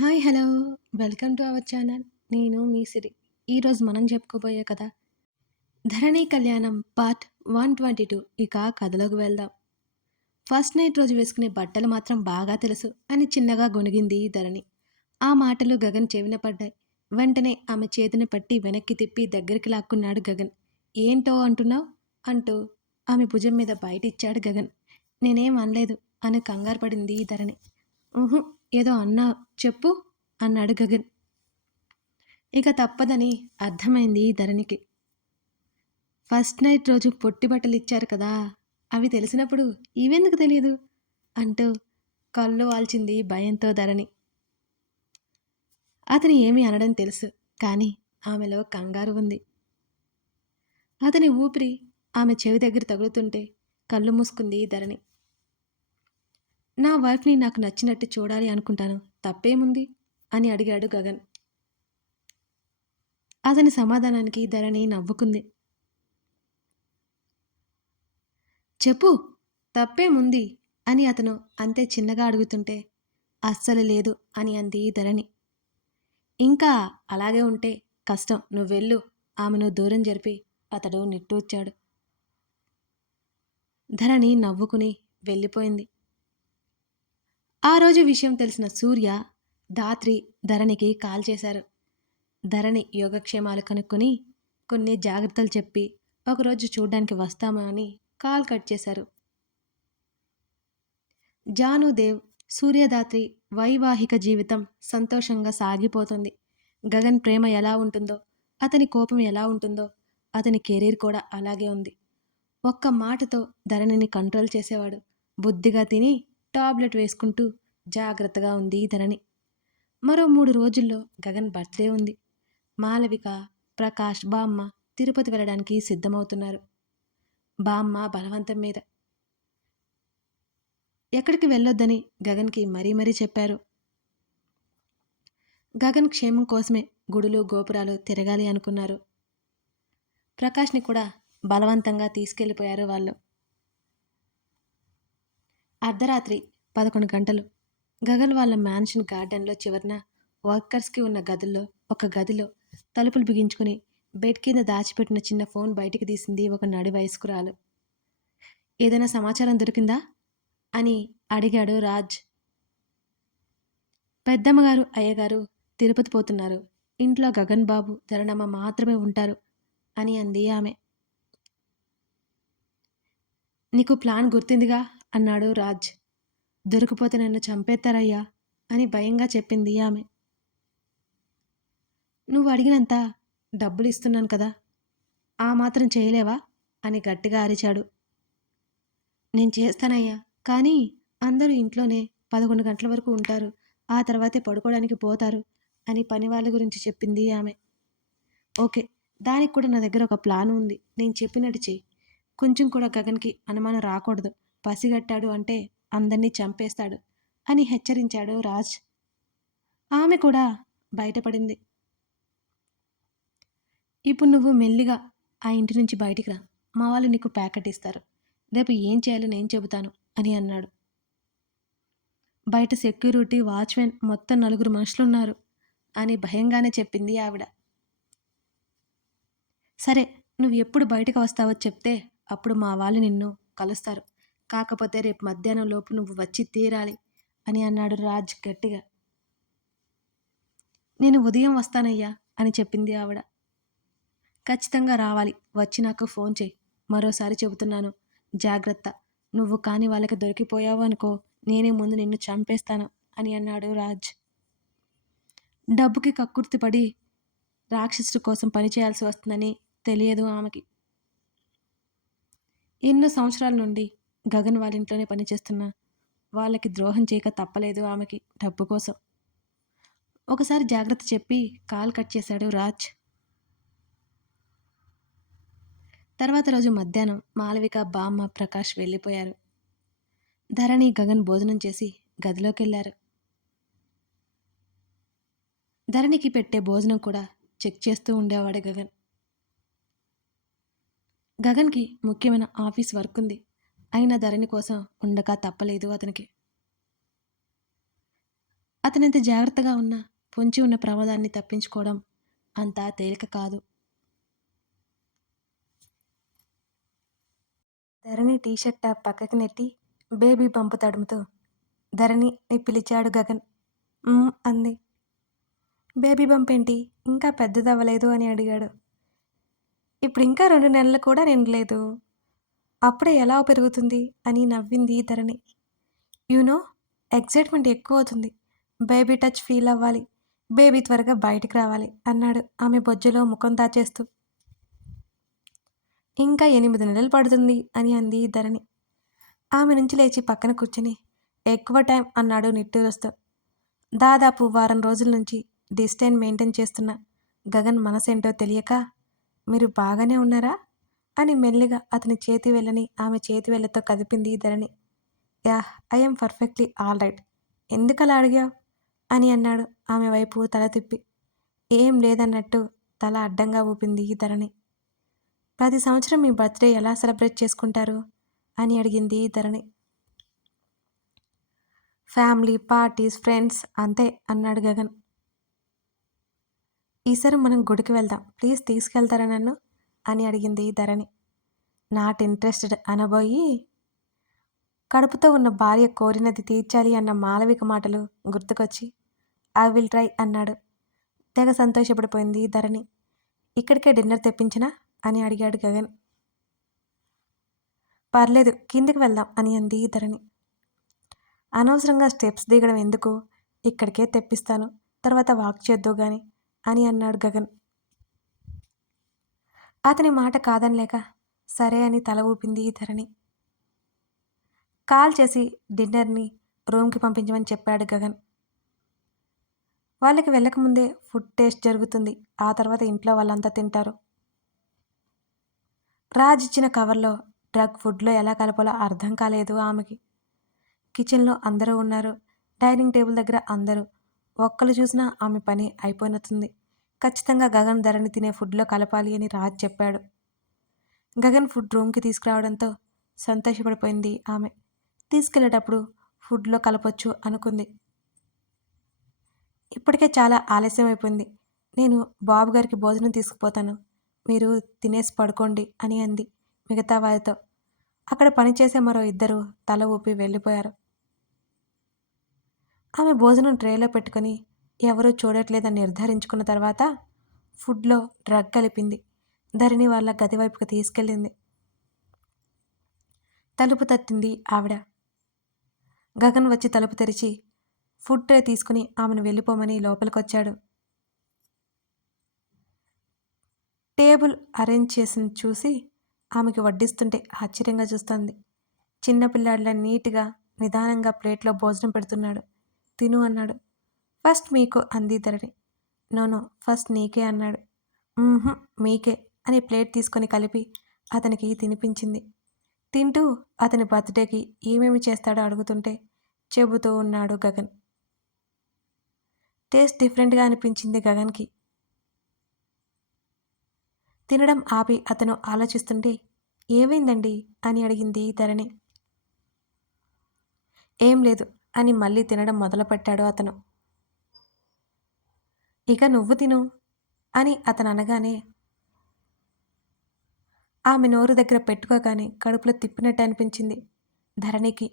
Hi hello. Welcome to our channel. నేను మీ సిరి. ఈరోజు మనం చెప్పుకోబోయే కథ ధరణి కళ్యాణం పార్ట్ వన్ ట్వంటీ టూ. ఇక కథలోకి వెళ్దాం. ఫస్ట్ నైట్ రోజు వేసుకునే బట్టలు మాత్రం బాగా తెలుసు అని చిన్నగా గొనిగింది ధరణి. ఆ మాటలు గగన్ చెవిన పడ్డాయి. వెంటనే ఆమె చేతిని పట్టి వెనక్కి తిప్పి దగ్గరికి లాక్కున్నాడు గగన్. ఏంటో అంటున్నావు? అంటూ ఆమె భుజం మీద బయటిచ్చాడు గగన్. నేనేం అనలేదు అని కంగారు పడింది ధరణి. ఊహు ఏదో అన్నా చెప్పు అన్నాడు గగన్ ఇక తప్పదని అర్థమైంది ధరణికి. ఫస్ట్ నైట్ రోజు పొట్టి బట్టలు ఇచ్చారు కదా అవి తెలిసినప్పుడు ఇవెందుకు తెలియదు అంటూ కళ్ళు వాల్చింది భయంతో ధరణి. అతని ఏమీ అనడం తెలుసు కానీ ఆమెలో కంగారు ఉంది. అతని ఊపిరి ఆమె చెవి దగ్గర తగులుతుంటే కళ్ళు మూసుకుంది ధరణి. నా వైఫ్ని నాకు నచ్చినట్టు చూడాలి అనుకుంటాను. తప్పేముంది? అని అడిగాడు గగన్. అతని సమాధానానికి ధరణి నవ్వుకుంది. చెప్పు తప్పేముంది? అని అతను అంతే చిన్నగా అడుగుతుంటే అస్సలు లేదు అని అంది ధరణి. ఇంకా అలాగే ఉంటే కష్టం నువ్వు వెళ్ళు ఆమెను దూరం జరిపి అతడు నిట్టూర్చాడు. ధరణి నవ్వుకుని వెళ్ళిపోయింది. ఆ రోజు విషయం తెలిసిన సూర్య దాత్రి ధరణికి కాల్ చేశారు. ధరణి యోగక్షేమాలు కనుక్కొని కొన్ని జాగ్రత్తలు చెప్పి ఒకరోజు చూడ్డానికి వస్తామా అని కాల్ కట్ చేశారు. జానుదేవ్ సూర్యదాత్రి వైవాహిక జీవితం సంతోషంగా సాగిపోతుంది. గగన్ ప్రేమ ఎలా ఉంటుందో అతని కోపం ఎలా ఉంటుందో అతని కెరీర్ కూడా అలాగే ఉంది. ఒక్క మాటతో ధరణిని కంట్రోల్ చేసేవాడు బుద్ధిగా తిని టాబ్లెట్ వేసుకుంటూ జాగ్రత్తగా ఉంది ధరణి. మరో మూడు రోజుల్లో గగన్ బర్త్డే ఉంది. మాలవిక ప్రకాష్ బామ్మ తిరుపతి వెళ్ళడానికి సిద్ధమవుతున్నారు. బామ్మ బలవంతం మీద. ఎక్కడికి వెళ్ళొద్దని గగన్కి మరీ మరీ చెప్పారు. గగన్ క్షేమం కోసమే గుడులు గోపురాలు తిరగాలి అనుకున్నారు. ప్రకాష్ని కూడా బలవంతంగా తీసుకెళ్ళిపోయారు వాళ్ళు. అర్ధరాత్రి పదకొండు గంటలు. గగన్ వాళ్ళ మ్యాన్షన్ గార్డెన్లో చివరన వర్కర్స్కి ఉన్న గదుల్లో ఒక గదిలో తలుపులు బిగించుకుని బెడ్ కింద దాచిపెట్టిన చిన్న ఫోన్ బయటికి తీసింది ఒక నడి వయస్కురాలు. ఏదైనా సమాచారం దొరికిందా? అని అడిగాడు రాజ్. పెద్దమ్మగారు అయ్యగారు తిరుపతి పోతున్నారు. ఇంట్లో గగన్ బాబు ధరణమ్మ మాత్రమే ఉంటారు అని అంది ఆమె. నీకు ప్లాన్ గుర్తిందిగా? అన్నాడు రాజ్. దొరికిపోతే నన్ను చంపేస్తారయ్యా అని భయంగా చెప్పింది ఆమె. నువ్వు అడిగినంత డబ్బులు ఇస్తున్నాను కదా ఆ మాత్రం చేయలేవా అని గట్టిగా అరిచాడు. నేను చేస్తానయ్యా కానీ అందరూ ఇంట్లోనే పదకొండు గంటల వరకు ఉంటారు ఆ తర్వాతే పడుకోవడానికి పోతారు అని పని వాళ్ళ గురించి చెప్పింది ఆమె. ఓకే దానికి కూడా నా దగ్గర ఒక ప్లాన్ ఉంది. నేను చెప్పినట్టు చెయ్యి. కొంచెం కూడా గగన్కి అనుమానం రాకూడదు. పసిగట్టాడు అంటే అందరినీ చంపేస్తాడు అని హెచ్చరించాడు రాజ్. ఆమె కూడా బయటపడింది. ఇప్పుడు నువ్వు మెల్లిగా ఆ ఇంటి నుంచి బయటికి రా. మా వాళ్ళు నీకు ప్యాకెట్ ఇస్తారు. రేపు ఏం చేయాలో నేను చెబుతాను అని అన్నాడు. బయట సెక్యూరిటీ వాచ్మెన్ మొత్తం నలుగురు మనుషులున్నారు అని భయంగానే చెప్పింది ఆవిడ. సరే నువ్వు ఎప్పుడు బయటకు వస్తావో చెప్తే అప్పుడు మా వాళ్ళు నిన్ను కలుస్తారు. కాకపోతే రేపు మధ్యాహ్నం లోపు నువ్వు వచ్చి తీరాలి అని అన్నాడు రాజ్ గట్టిగా. నేను ఉదయం వస్తానయ్యా అని చెప్పింది ఆవిడ. ఖచ్చితంగా రావాలి వచ్చి నాకు ఫోన్ చేయి మరోసారి చెబుతున్నాను. జాగ్రత్త నువ్వు కాని వాళ్ళకి దొరికిపోయావు అనుకో నేనే ముందు నిన్ను చంపేస్తాను అని అన్నాడు రాజ్. డబ్బుకి కక్కుర్తిపడి రాక్షసుడి కోసం పనిచేయాల్సి వస్తుందని తెలియదు ఆమెకి. ఎన్నో సంవత్సరాల నుండి గగన్ వాళ్ళ ఇంట్లోనే పనిచేస్తున్నా వాళ్ళకి ద్రోహం చేయక తప్పలేదు ఆమెకి డబ్బు కోసం. ఒకసారి జాగ్రత్త చెప్పి కాల్ కట్ చేశాడు రాజ్. తర్వాత రోజు మధ్యాహ్నం మాలవిక బామ్మ ప్రకాష్ వెళ్ళిపోయారు. ధరణి గగన్ భోజనం చేసి గదిలోకి వెళ్ళారు ధరణికి పెట్టే భోజనం కూడా చెక్ చేస్తూ ఉండేవాడు గగన్. గగన్కి ముఖ్యమైన ఆఫీస్ వర్క్ ఉంది. అయినా ధరణి కోసం ఉండక తప్పలేదు అతనికి. అతనెంత జాగ్రత్తగా ఉన్నా పొంచి ఉన్న ప్రమాదాన్ని తప్పించుకోవడం అంత తేలిక కాదు. ధరణి టీషర్ట్ టాప్ పక్కకి నెట్టి బేబీ పంపు తడుముతూ ధరణి పిలిచాడు గగన్. అంది. బేబీ బంప్ ఏంటి? ఇంకా పెద్దదవ్వలేదు అని అడిగాడు. ఇప్పుడు ఇంకా రెండు నెలలు కూడా నిండలేదు అప్పుడే ఎలా పెరుగుతుంది అని నవ్వింది ధరణి. యూనో ఎగ్జైట్మెంట్ ఎక్కువ అవుతుంది బేబీ టచ్ ఫీల్ అవ్వాలి. బేబీ త్వరగా బయటికి రావాలి అన్నాడు ఆమె బొజ్జలో ముఖం దాచేస్తూ. ఇంకా ఎనిమిది నెలలు పడుతుంది అని అంది ధరణి. ఆమె నుంచి లేచి పక్కన కూర్చుని ఎక్కువ టైం అన్నాడు నిట్టూరుస్తూ. దాదాపు వారం రోజుల నుంచి డిస్టెన్స్ మెయింటైన్ చేస్తున్న గగన్ మనసేంటో తెలియక మీరు బాగానే ఉన్నారా? అని మెల్లిగా అతని చేతి వెళ్ళని ఆమె చేతి వెళ్ళతో కదిపింది Dharani. Yeah I'm perfectly all right. ఎందుకలా అడిగావు? అని అన్నాడు ఆమె వైపు తల తిప్పి. ఏం లేదన్నట్టు తల అడ్డంగా ఊపింది ధరణి. ప్రతి సంవత్సరం మీ బర్త్డే ఎలా సెలబ్రేట్ చేసుకుంటారు? అని అడిగింది ధరణి. ఫ్యామిలీ పార్టీస్ ఫ్రెండ్స్ అంతే అన్నాడు గగన్. ఈసారి మనం గుడికి వెళ్దాం. ప్లీజ్ తీసుకెళ్తారా నన్ను? అని అడిగింది ధరణి. నాట్ ఇంట్రెస్టెడ్ అనబోయి కడుపుతో ఉన్న భార్య కోరినది తీర్చాలి అన్న మాలవిక మాటలు గుర్తుకొచ్చి ఐ విల్ ట్రై అన్నాడు. తెగ సంతోషపడిపోయింది ధరణి. ఇక్కడికే డిన్నర్ తెప్పించినా? అని అడిగాడు గగన్. పర్లేదు కిందికి వెళ్దాం అని అంది ధరణి. అనవసరంగా స్టెప్స్ దిగడం ఎందుకు? ఇక్కడికే తెప్పిస్తాను తర్వాత వాక్ చేద్దు గాని అని అన్నాడు గగన్. అతని మాట కాదనలేక సరే అని తల ఊపింది ధరణి. కాల్ చేసి డిన్నర్ని రూమ్కి పంపించమని చెప్పాడు గగన్. వాళ్ళకి వెళ్ళకముందే ఫుడ్ టేస్ట్ జరుగుతుంది. ఆ తర్వాత ఇంట్లో వాళ్ళంతా తింటారు. రాజ్ ఇచ్చిన కవర్లో డ్రగ్ ఫుడ్లో ఎలా కలపాలో అర్థం కాలేదు ఆమెకి. కిచెన్లో అందరూ ఉన్నారు. డైనింగ్ టేబుల్ దగ్గర అందరూ. ఒక్కరు చూసినా ఆమె పని అయిపోయినతుంది ఖచ్చితంగా గగన్ ధరని తినే ఫుడ్లో కలపాలి అని రాజ్ చెప్పాడు. గగన్ ఫుడ్ రూమ్కి తీసుకురావడంతో సంతోషపడిపోయింది ఆమె. తీసుకెళ్ళేటప్పుడు ఫుడ్లో కలపొచ్చు అనుకుంది. ఇప్పటికే చాలా ఆలస్యం అయిపోయింది నేను బాబు గారికి భోజనం తీసుకుపోతాను. మీరు తినేసి పడుకోండి అని అంది మిగతా వారితో అక్కడ పనిచేసే మరో ఇద్దరు తల ఊపి వెళ్ళిపోయారు. ఆమె భోజనం ట్రేలో పెట్టుకొని ఎవరూ చూడట్లేదని నిర్ధారించుకున్న తర్వాత ఫుడ్లో డ్రగ్ కలిపింది. ధరణి వాళ్ళ గది వైపుకి తీసుకెళ్ళింది. తలుపు తట్టింది ఆవిడ. గగన్ వచ్చి తలుపు తెరిచి ఫుడ్ ట్రే తీసుకుని ఆమెను వెళ్ళిపోమని లోపలికొచ్చాడు. టేబుల్ అరేంజ్ చేసిన చూసి ఆమెకి వడ్డిస్తుంటే ఆశ్చర్యంగా చూస్తోంది. చిన్నపిల్లాడిలా నీట్గా నిదానంగా ప్లేట్లో భోజనం పెడుతున్నాడు. తిను అన్నాడు. ఫస్ట్ మీకు అంది ధరణి. నోనో ఫస్ట్ నీకే అన్నాడు. మీకే అని ప్లేట్ తీసుకొని కలిపి అతనికి తినిపించింది. తింటూ అతని బర్త్డేకి ఏమేమి చేస్తాడో అడుగుతుంటే చెబుతూ ఉన్నాడు గగన్. టేస్ట్ డిఫరెంట్గా అనిపించింది గగన్కి. తినడం ఆపి అతను ఆలోచిస్తుంటే ఏమైందండి? అని అడిగింది ధరణి. ఏం లేదు అని మళ్ళీ తినడం మొదలుపెట్టాడు అతను. ఇక నువ్వు తిను అని అతను అనగానే ఆమె నోరు దగ్గర పెట్టుకోగానే కడుపులో తిప్పినట్టు అనిపించింది ధరణికి.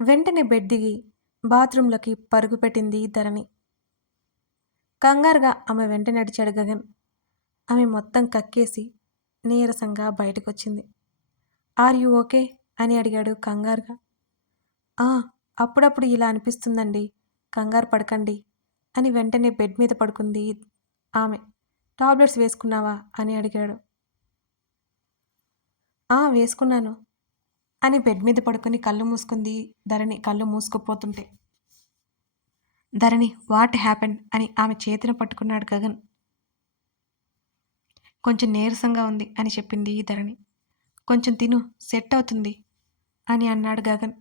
వెంటనే బెడ్ దిగి బాత్రూంలోకి పరుగు పెట్టింది ధరణి. కంగారుగా ఆమె వెంట నడిచాడు గగన్ ఆమె మొత్తం కక్కేసి నీరసంగా బయటకొచ్చింది. Are you okay? అని అడిగాడు కంగారుగా. ఆ అప్పుడప్పుడు ఇలా అనిపిస్తుందండి. కంగారు పడకండి అని వెంటనే బెడ్ మీద పడుకుంది ఆమె. టాబ్లెట్స్ వేసుకున్నావా? అని అడిగాడు. ఆ వేసుకున్నాను అని బెడ్ మీద పడుకుని కళ్ళు మూసుకుంది ధరణి కళ్ళు మూసుకుపోతుంటే. ధరణి వాట్ హ్యాపెన్? అని ఆమె చేతిని పట్టుకున్నాడు గగన్. కొంచెం నీరసంగా ఉంది అని చెప్పింది ధరణి. కొంచెం తిను సెట్ అవుతుంది అని అన్నాడు గగన్.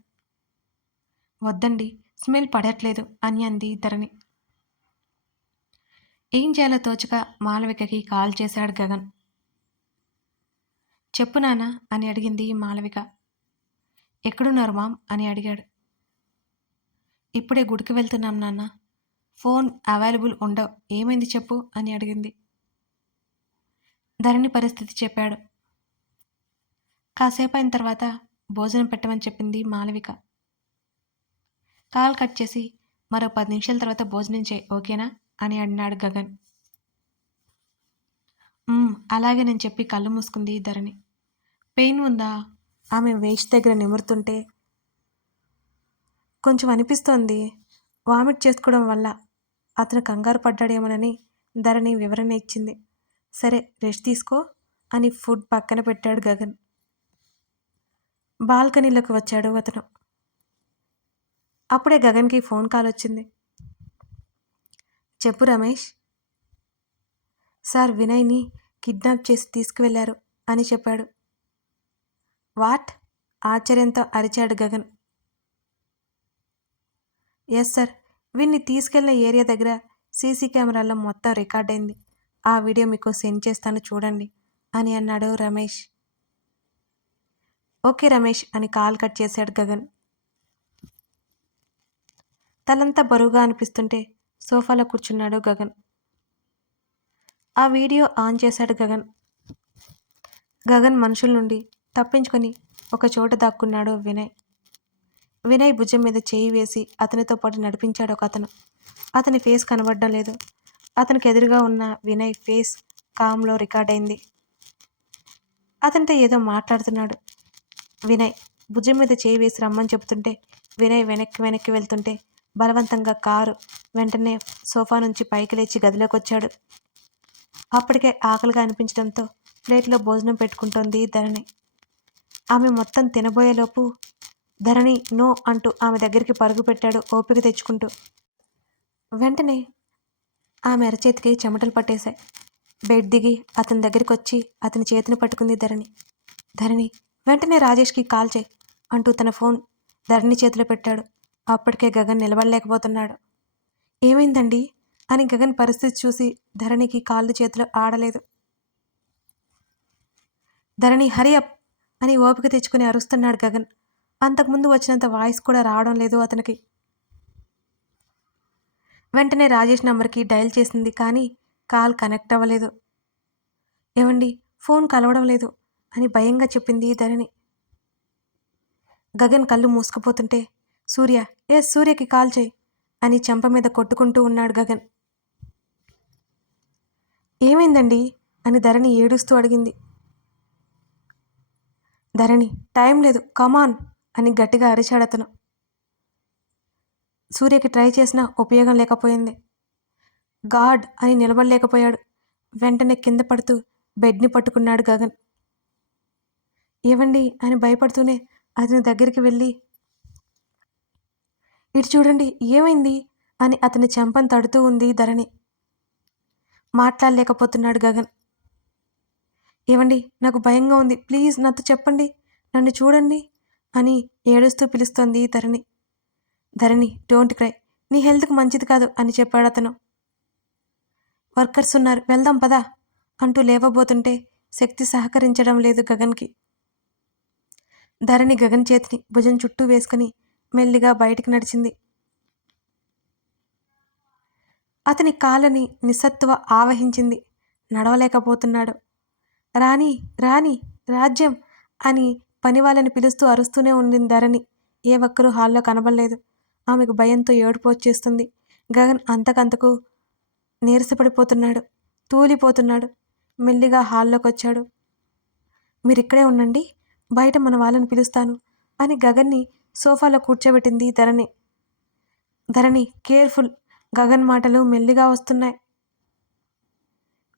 వద్దండి స్మెల్ పడట్లేదు అని అంది ధరణి. ఏం చేయాలో తోచక మాలవికకి కాల్ చేశాడు గగన్. చెప్పు నాన్న అని అడిగింది మాలవిక ఎక్కడున్నారు మామ్ అని అడిగాడు. ఇప్పుడే గుడికి వెళ్తున్నాం నాన్న. ఫోన్ అవైలబుల్ ఉండవు. ఏమైంది చెప్పు అని అడిగింది. ధరణి పరిస్థితి చెప్పాడు. కాసేపు అయిన తర్వాత భోజనం పెట్టమని చెప్పింది మాలవిక కాల్ కట్ చేసి మరో పది నిమిషాల తర్వాత భోజనం చేయి ఓకేనా? అని అడినాడు గగన్. అలాగే నేను చెప్పి కళ్ళు మూసుకుంది ధరణి. పెయిన్ ఉందా? ఆమె వేస్ట్ దగ్గర నిమురుతుంటే కొంచెం అనిపిస్తోంది. వామిట్ చేసుకోవడం వల్ల అతను కంగారు పడ్డాడేమోనని ధరణి వివరణ ఇచ్చింది. సరే రెస్ట్ తీసుకో అని ఫుడ్ పక్కన పెట్టాడు గగన్. బాల్కనీలోకి వచ్చాడు అతను. అప్పుడే గగన్కి ఫోన్ కాల్ వచ్చింది. చెప్పు రమేష్. సార్ వినయ్ని కిడ్నాప్ చేసి తీసుకువెళ్ళారు అని చెప్పాడు. వాట్? ఆశ్చర్యంతో అరిచాడు గగన్. ఎస్ సార్ వీన్ని తీసుకెళ్ళిన ఏరియా దగ్గర సీసీ కెమెరాలో మొత్తం రికార్డ్ అయింది. ఆ వీడియో మీకు సెండ్ చేస్తాను చూడండి అని అన్నాడు రమేష్. ఓకే రమేష్ అని కాల్ కట్ చేశాడు గగన్. తలంతా బరువుగా అనిపిస్తుంటే సోఫాలో కూర్చున్నాడు గగన్. ఆ వీడియో ఆన్ చేశాడు గగన్. గగన్ మనుషుల నుండి తప్పించుకొని ఒక చోట దాక్కున్నాడు వినయ్. వినయ్ భుజం మీద చేయి వేసి అతనితో పాటు నడిపించాడు ఒక అతను. అతని ఫేస్ కనబడడం లేదు. అతనికి ఎదురుగా ఉన్న వినయ్ ఫేస్ కామ్లో రికార్డ్ అయింది. అతనితో ఏదో మాట్లాడుతున్నాడు. వినయ్ భుజం మీద చేయి వేసి రమ్మని చెబుతుంటే వినయ్ వెనక్కి వెనక్కి వెళ్తుంటే బలవంతంగా కారు వెంటనే సోఫా నుంచి పైకి లేచి గదిలోకి వచ్చాడు అప్పటికే ఆకలిగా అనిపించడంతో ప్లేట్లో భోజనం పెట్టుకుంటోంది ధరణి. ఆమె మొత్తం తినబోయేలోపు ధరణి నో అంటూ ఆమె దగ్గరికి పరుగు పెట్టాడు ఓపిక తెచ్చుకుంటూ. వెంటనే ఆమె అరచేతికి చెమటలు పట్టేశాయి. బెడ్ దిగి అతని దగ్గరికి వచ్చి అతని చేతిని పట్టుకుంది ధరణి. ధరణి వెంటనే రాజేష్కి కాల్ చేయి అంటూ తన ఫోన్ ధరణి చేతిలో పెట్టాడు. అప్పటికే గగన్ నిలబడలేకపోతున్నాడు. ఏమైందండి? అని గగన్ పరిస్థితి చూసి ధరణికి కాళ్ళు చేతులు ఆడలేదు. Dharani hurry up! అని ఓపిక తెచ్చుకుని అరుస్తున్నాడు గగన్. అంతకుముందు వచ్చినంత వాయిస్ కూడా రావడం లేదు అతనికి. వెంటనే రాజేష్ నంబర్కి డయల్ చేసింది కానీ కాల్ కనెక్ట్ అవ్వలేదు. ఏమండి ఫోన్ కలవడం లేదు అని భయంగా చెప్పింది ధరణి. గగన్ కళ్ళు మూసుకుపోతుంటే సూర్య ఏ సూర్యకి కాల్ చేయి అని చెంప మీద కొట్టుకుంటూ ఉన్నాడు గగన్. ఏమైందండి? అని ధరణి ఏడుస్తూ అడిగింది. ధరణి టైం లేదు కమాన్ అని గట్టిగా అరిచాడు అతను. సూర్యకి ట్రై చేసినా ఉపయోగం లేకపోయింది. గాడ్ అని నిలబడలేకపోయాడు. వెంటనే కింద పడుతూ బెడ్ని పట్టుకున్నాడు గగన్. ఏవండి? అని భయపడుతూనే అతని దగ్గరికి వెళ్ళి ఇటు చూడండి ఏమైంది? అని అతని చెంపను తడుతూ ఉంది ధరణి. మాట్లాడలేకపోతున్నాడు గగన్. ఏవండి నాకు భయంగా ఉంది. ప్లీజ్ నాతో చెప్పండి. నన్ను చూడండి అని ఏడుస్తూ పిలుస్తోంది ధరణి. ధరణి డోంట్ క్రై. నీ హెల్త్కి మంచిది కాదు అని చెప్పాడు అతను. వర్కర్స్ ఉన్నారు. వెళ్దాం పదా అంటూ లేవబోతుంటే శక్తి సహకరించడం లేదు గగన్కి. ధరణి గగన్ చేతిని భుజం చుట్టూ వేసుకుని మెల్లిగా బయటికి నడిచింది. అతని కాలని నిస్సత్తువ ఆవహించింది. నడవలేకపోతున్నాడు. రాణి రాణి రాజ్యం అని పని వాళ్ళని పిలుస్తూ అరుస్తూనే ఉండింది ధరణి. ఏ ఒక్కరూ హాల్లో కనబడలేదు. ఆమెకు భయంతో ఏడుపు వచ్చేస్తుంది. గగన్ అంతకంతకు నీరసపడిపోతున్నాడు. తూలిపోతున్నాడు. మెల్లిగా హాల్లోకి వచ్చాడు మీరిక్కడే ఉండండి. బయట మన వాళ్ళని పిలుస్తాను అని గగన్ని సోఫాలో కూర్చోబెట్టింది ధరణి. ధరణి కేర్ఫుల్. గగన్ మాటలు మెల్లిగా వస్తున్నాయి.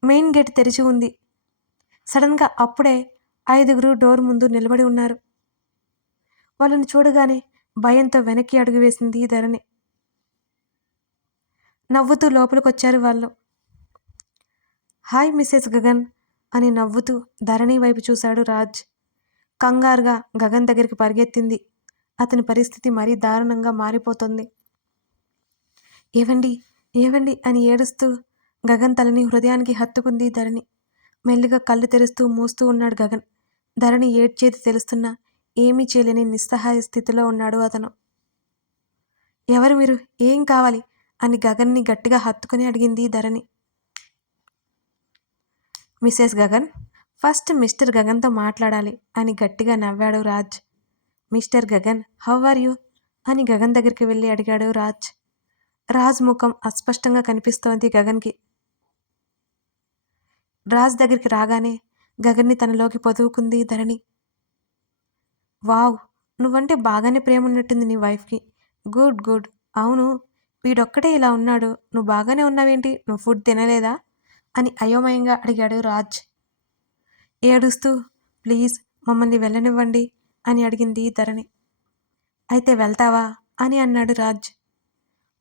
మెయిన్ గేట్ తెరిచి ఉంది. సడన్గా అప్పుడే ఐదుగురు డోర్ ముందు నిలబడి ఉన్నారు. వాళ్ళని చూడగానే భయంతో వెనక్కి అడుగు వేసింది ధరణి. నవ్వుతూ లోపలికొచ్చారు వాళ్ళు. హాయ్ మిస్సెస్ గగన్ అని నవ్వుతూ ధరణి వైపు చూశాడు రాజ్. కంగారుగా గగన్ దగ్గరికి పరిగెత్తింది. అతని పరిస్థితి మరీ దారుణంగా మారిపోతుంది. ఏవండి? ఏవండి? అని ఏడుస్తూ గగన్ తలని హృదయానికి హత్తుకుంది ధరణి. మెల్లిగా కళ్ళు తెరుస్తూ మూస్తూ ఉన్నాడు గగన్. ధరణి ఏడ్చేది తెలుస్తున్నా ఏమీ చేయలేని నిస్సహాయ స్థితిలో ఉన్నాడు అతను. ఎవరు మీరు? ఏం కావాలి? అని గగన్ని గట్టిగా హత్తుకుని అడిగింది Dharani. Mrs Gagan first Mister గగన్తో మాట్లాడాలి అని గట్టిగా నవ్వాడు Raj. Mister Gagan how are you? అని గగన్ దగ్గరికి వెళ్ళి అడిగాడు రాజ్. రాజ్ ముఖం అస్పష్టంగా కనిపిస్తోంది గగన్కి. రాజ్ దగ్గరికి రాగానే గగన్ని తనలోకి పొదువుకుంది ధరణి. వావ్ నువ్వంటే బాగానే ప్రేమ ఉన్నట్టుంది నీ వైఫ్కి. Good good. అవును వీడొక్కడే ఇలా ఉన్నాడు. నువ్వు బాగానే ఉన్నావేంటి? నువ్వు ఫుడ్ తినలేదా? అని అయోమయంగా అడిగాడు రాజ్. ఏడుస్తూ ప్లీజ్ మమ్మల్ని వెళ్ళనివ్వండి. అని అడిగింది ధరణి. అయితే వెళ్తావా? అని అన్నాడు రాజ్.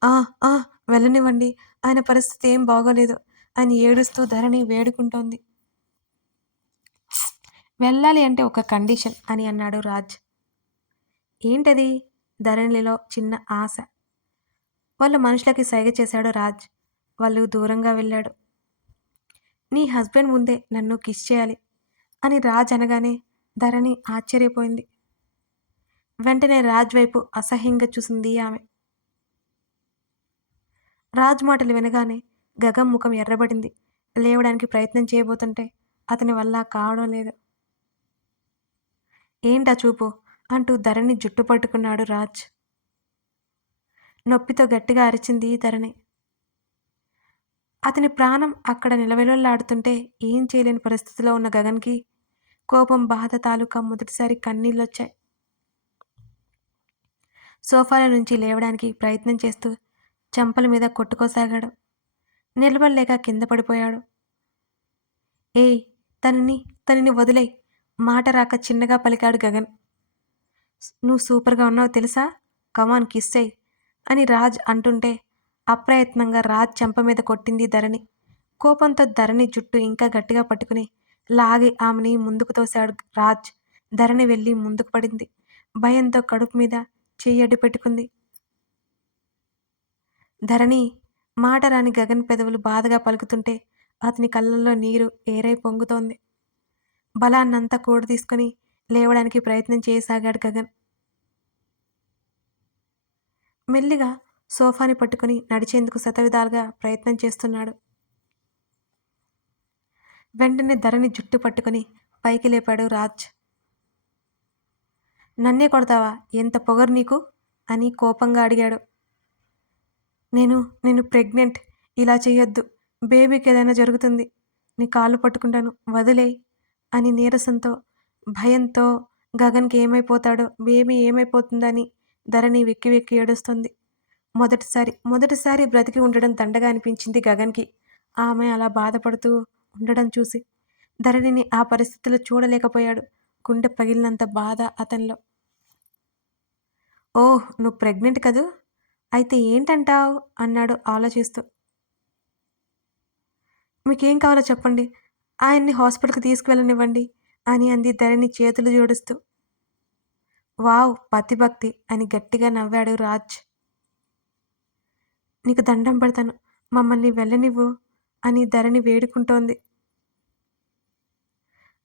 ఆ ఆ వెళ్ళనివ్వండి. ఆయన పరిస్థితి ఏం బాగోలేదు. అని ఏడుస్తూ ధరణి వేడుకుంటోంది. వెళ్ళాలి అంటే ఒక కండిషన్ అని అన్నాడు రాజ్. ఏంటది? ధరణిలో చిన్న ఆశ. వాళ్ళ మనుషులకి సైగ చేశాడు రాజ్. వాళ్ళు దూరంగా వెళ్ళాడు. నీ హస్బెండ్ ముందే నన్ను కిస్ చేయాలి అని రాజ్ అనగానే ధరణి ఆశ్చర్యపోయింది. వెంటనే రాజ్ వైపు అసహ్యంగా చూసింది ఆమె. రాజ్ మాటలు వినగానే గగం ముఖం ఎర్రబడింది. లేవడానికి ప్రయత్నం చేయబోతుంటే అతని వల్ల కావడం లేదు. ఏంటా చూపు? అంటూ ధరణి జుట్టు పట్టుకున్నాడు రాజ్. నొప్పితో గట్టిగా అరిచింది ధరణి. అతని ప్రాణం అక్కడ నిలవెలలాడుతుంటే ఏం చేయలేని పరిస్థితిలో ఉన్న గగన్కి కోపం బాధ తాలూకా మొదటిసారి కన్నీళ్ళొచ్చాయి. సోఫాల నుంచి లేవడానికి ప్రయత్నం చేస్తూ చెంపల మీద కొట్టుకోసాగాడు. నిలబడలేక కింద పడిపోయాడు. ఏయ్ తనని తనని వదిలే మాట రాక చిన్నగా పలికాడు గగన్. నువ్వు సూపర్గా ఉన్నావు తెలుసా? కమాన్ కిస్సేయ్ అని రాజ్ అంటుంటే అప్రయత్నంగా రాజ్ చెంప మీద కొట్టింది ధరణి. కోపంతో ధరణి జుట్టు ఇంకా గట్టిగా పట్టుకుని లాగి ఆమెని ముందుకు తోశాడు రాజ్. ధరణి వెళ్ళి ముందుకు పడింది. భయంతో కడుపు మీద చెయ్యడ్డు పెట్టుకుంది. ధరణి మాట రాని గగన్ పెదవులు బాధగా పలుకుతుంటే అతని కళ్ళల్లో నీరు ఏరై పొంగుతోంది. బలాన్నంతా కూడ తీసుకుని లేవడానికి ప్రయత్నం చేయసాగాడు గగన్. మెల్లిగా సోఫాని పట్టుకుని నడిచేందుకు శతవిధాలుగా ప్రయత్నం చేస్తున్నాడు. వెంటనే ధరని జుట్టు పట్టుకుని పైకి లేపాడు రాజ్. నన్నే కొడతావా? ఎంత పొగరు నీకు? అని కోపంగా అడిగాడు. నేను నేను ప్రెగ్నెంట్. ఇలా చేయొద్దు బేబీకి ఏదైనా జరుగుతుంది. నీ కాళ్ళు పట్టుకుంటాను. వదిలే అని నీరసంతో భయంతో గగన్కి ఏమైపోతాడో బేబీ ఏమైపోతుందని ధరణి వెక్కి వెక్కి ఏడుస్తుంది. మొదటిసారి మొదటిసారి బ్రతికి ఉండడం దండగా అనిపించింది గగన్కి. ఆమె అలా బాధపడుతూ ఉండడం చూసి ధరణిని ఆ పరిస్థితిలో చూడలేకపోయాడు. గుండె పగిలినంత బాధ అతనిలో. ఓహ్ నువ్వు ప్రెగ్నెంట్ కదూ? అయితే ఏంటంటావు? అన్నాడు ఆలోచిస్తూ. మీకేం కావాలో చెప్పండి. ఆయన్ని హాస్పిటల్కి తీసుకువెళ్ళనివ్వండి అని అంది ధరణి చేతులు జోడిస్తూ. వావ్ పతిభక్తి అని గట్టిగా నవ్వాడు రాజ్. నీకు దండం పెడతాను. మమ్మల్ని వెళ్ళనివ్వు అని ధరణి వేడుకుంటోంది.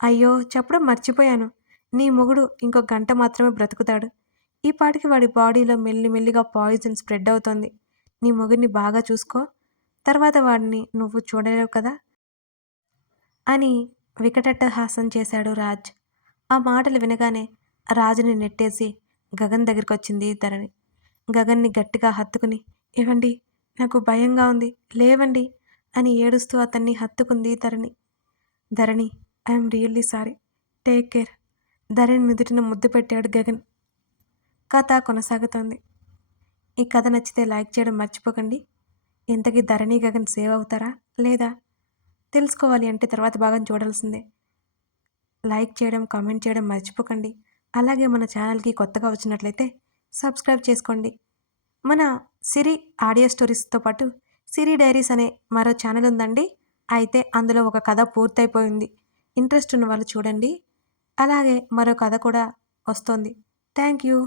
అయ్యో చెప్పడం మర్చిపోయాను. నీ మొగుడు ఇంకో గంట మాత్రమే బ్రతుకుతాడు. ఈ పాటికి వాడి బాడీలో మెల్లిమెల్లిగా పాయిజన్ స్ప్రెడ్ అవుతోంది. నీ మొగుడిని బాగా చూసుకో. తర్వాత వాడిని నువ్వు చూడలేవు కదా? అని వికటట్టహాసం చేశాడు రాజ్. ఆ మాటలు వినగానే రాజుని నెట్టేసి గగన్ దగ్గరికి వచ్చింది ధరణి. గగన్ని గట్టిగా హత్తుకుని ఇవ్వండి నాకు భయంగా ఉంది. లేవండి అని ఏడుస్తూ అతన్ని హత్తుకుంది Dharani. Dharani I'm really sorry. Take care. Dharani నుదుటిన ముద్దు పెట్టాడు గగన్. కథ కొనసాగుతోంది. ఈ కథ నచ్చితే లైక్ చేయడం మర్చిపోకండి. ఇంతకీ ధరణి గగన్ సేవ్ అవుతారా? లేదా? తెలుసుకోవాలి అంటే తర్వాత భాగం చూడాల్సిందే. లైక్ చేయడం కామెంట్ చేయడం మర్చిపోకండి. అలాగే మన ఛానల్కి కొత్తగా వచ్చినట్లయితే సబ్స్క్రైబ్ చేసుకోండి. మన సిరి ఆడియో స్టోరీస్తో పాటు సిరి డైరీస్ అనే మరో ఛానల్ ఉందండి. అయితే అందులో ఒక కథ పూర్తయిపోయింది. ఇంట్రెస్ట్ ఉన్న వాళ్ళు చూడండి. అలాగే మరో కథ కూడా వస్తుంది. Thank you.